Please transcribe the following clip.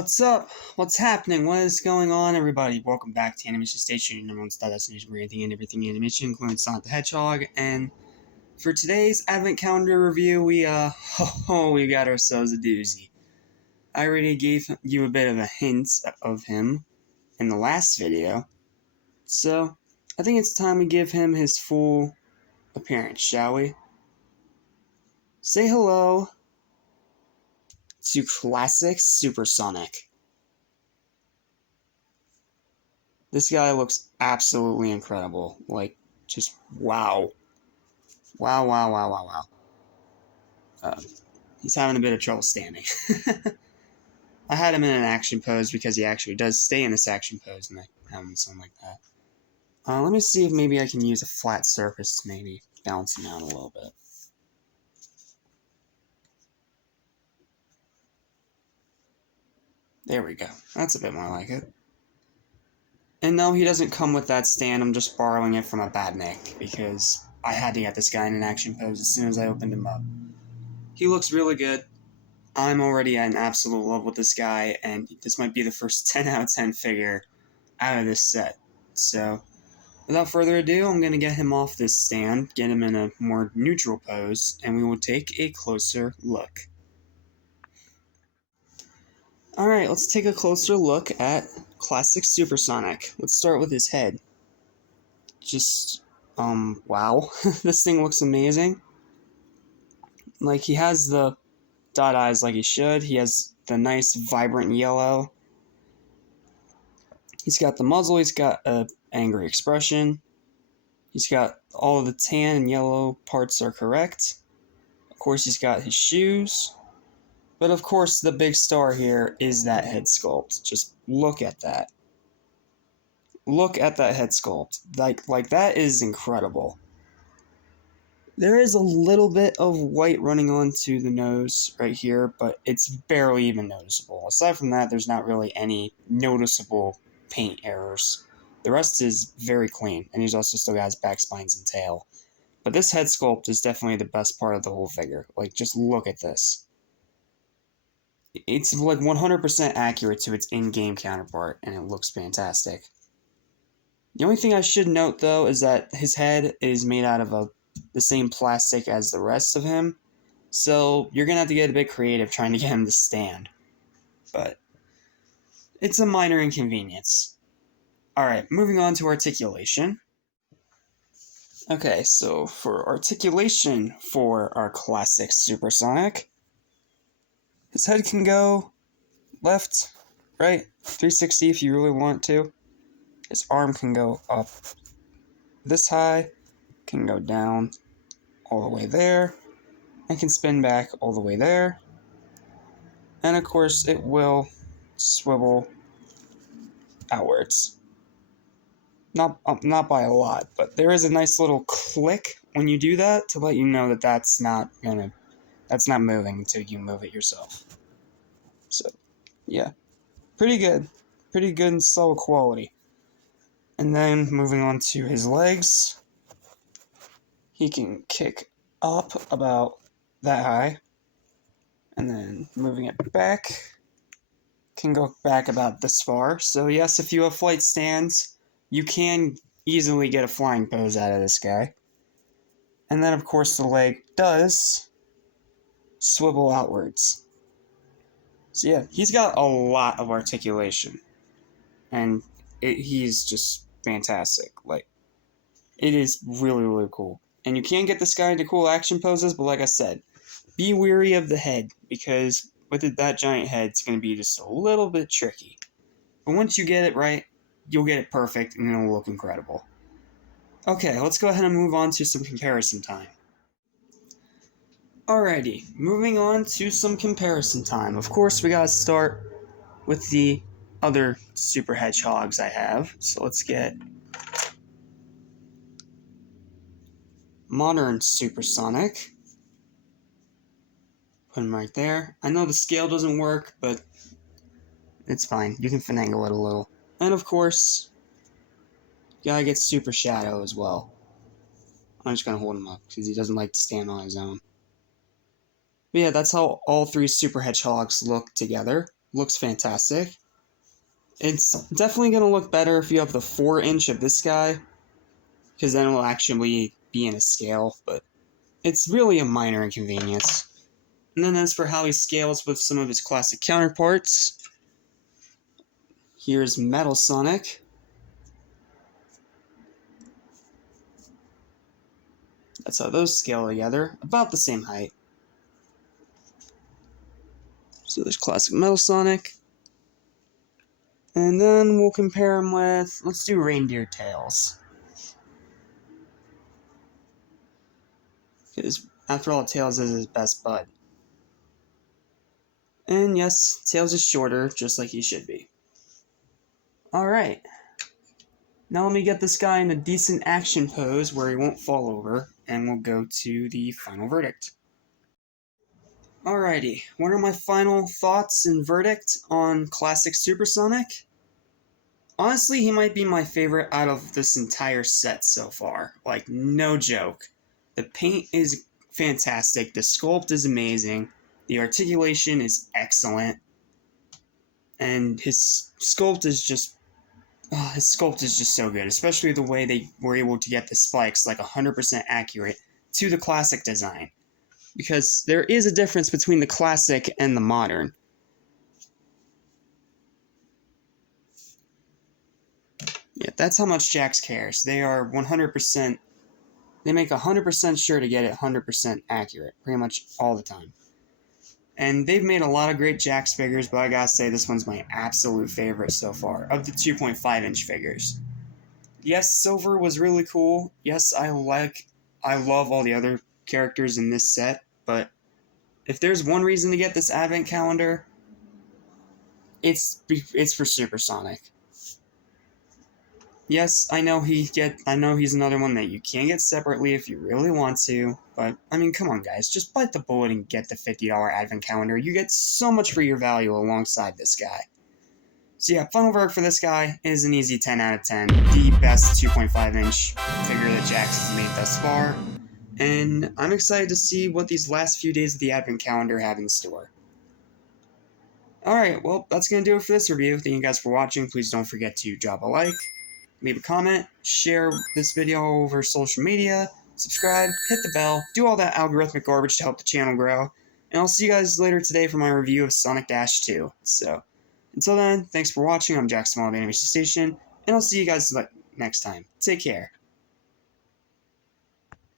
What's up? What's happening? What is going on, everybody? Welcome back to Animation Station, your number one style destination for anything and everything animation, including Sonic the Hedgehog. And for today's Advent Calendar review, we got ourselves a doozy. I already gave you a bit of a hint of him in the last video, so I think it's time we give him his full appearance, shall we? Say hello to Classic Supersonic. This guy looks absolutely incredible. Like, just wow. Wow. He's having a bit of trouble standing. I had him in an action pose because he actually does stay in this action pose, and I have him something like that. Let me see if maybe I can use a flat surface to maybe balance him out a little bit. There we go. That's a bit more like it. And no, he doesn't come with that stand. I'm just borrowing it from a bad Nick because I had to get this guy in an action pose as soon as I opened him up. He looks really good. I'm already at an absolute love with this guy, and this might be the first 10 out of 10 figure out of this set. So, without further ado, I'm going to get him off this stand, get him in a more neutral pose, and we will take a closer look. Alright, let's take a closer look at Classic Supersonic. Let's start with his head. Just, wow. This thing looks amazing. Like, he has the dot eyes like he should. He has the nice, vibrant yellow. He's got the muzzle. He's got an angry expression. He's got all of the tan and yellow parts are correct. Of course, he's got his shoes. But of course, the big star here is that head sculpt. Just look at that. Look at that head sculpt. Like that is incredible. There is a little bit of white running onto the nose right here, but it's barely even noticeable. Aside from that, there's not really any noticeable paint errors. The rest is very clean, and he's also still got his back spines and tail. But this head sculpt is definitely the best part of the whole figure. Like, just look at this. It's like 100% accurate to its in-game counterpart, and it looks fantastic. The only thing I should note, though, is that his head is made out of the same plastic as the rest of him, so you're going to have to get a bit creative trying to get him to stand. But it's a minor inconvenience. Alright, moving on to articulation. Okay, so for articulation for our Classic Supersonic, his head can go left, right, 360 if you really want to. His arm can go up this high, can go down all the way there, and can spin back all the way there. And of course, it will swivel outwards. Not by a lot, but there is a nice little click when you do that to let you know that that's not moving until you move it yourself. So, yeah, pretty good and solid quality. And then moving on to his legs, he can kick up about that high, and then moving it back, can go back about this far. So yes, if you have flight stands, you can easily get a flying pose out of this guy. And then of course the leg does swivel outwards. So yeah, he's got a lot of articulation, and he's just fantastic. Like, it is really cool. And you can get this guy into cool action poses, but like I said, be wary of the head, because with that giant head, it's going to be just a little bit tricky. But once you get it right, you'll get it perfect, and it'll look incredible. Okay, let's go ahead and move on to some comparison time. Alrighty, moving on to some comparison time. Of course, we gotta start with the other Super Hedgehogs I have. So let's get Modern Supersonic. Put him right there. I know the scale doesn't work, but it's fine. You can finagle it a little. And of course, you gotta get Super Shadow as well. I'm just gonna hold him up because he doesn't like to stand on his own. But yeah, that's how all three Super Hedgehogs look together. looks fantastic. It's definitely going to look better if you have the 4-inch of this guy, because then it will actually be in a scale, but it's really a minor inconvenience. And then as for how he scales with some of his classic counterparts, here's Metal Sonic. That's how those scale together, about the same height. So there's classic Metal Sonic. And then we'll compare him with, let's do Reindeer Tails. Because after all, Tails is his best bud. And yes, Tails is shorter, just like he should be. Alright. Now let me get this guy in a decent action pose where he won't fall over, and we'll go to the final verdict. Alrighty, what are my final thoughts and verdict on Classic Supersonic? Honestly, he might be my favorite out of this entire set so far. Like, no joke. The paint is fantastic, the sculpt is amazing, the articulation is excellent, and his sculpt is just so good, especially the way they were able to get the spikes like 100% accurate to the classic design. Because there is a difference between the classic and the modern. Yeah, that's how much Jax cares. They are 100%, they make 100% sure to get it 100% accurate, pretty much all the time. And they've made a lot of great Jax figures, but I gotta say this one's my absolute favorite so far, of the 2.5-inch figures. Yes, Silver was really cool. Yes, I love all the other characters in this set, but if there's one reason to get this advent calendar, it's for Supersonic. Yes, I know he's another one that you can get separately if you really want to, but I mean, come on guys, just bite the bullet and get the $50 advent calendar. You get so much for your value alongside this guy. So yeah, final verdict for this guy is an easy 10 out of 10. The best 2.5-inch figure that Jax has made thus far. And I'm excited to see what these last few days of the advent calendar have in store. Alright, well, that's going to do it for this review. Thank you guys for watching. Please don't forget to drop a like, leave a comment, share this video over social media, subscribe, hit the bell, do all that algorithmic garbage to help the channel grow. And I'll see you guys later today for my review of Sonic Dash 2. So, until then, thanks for watching. I'm Jack Small of Animation Station, and I'll see you guys next time. Take care.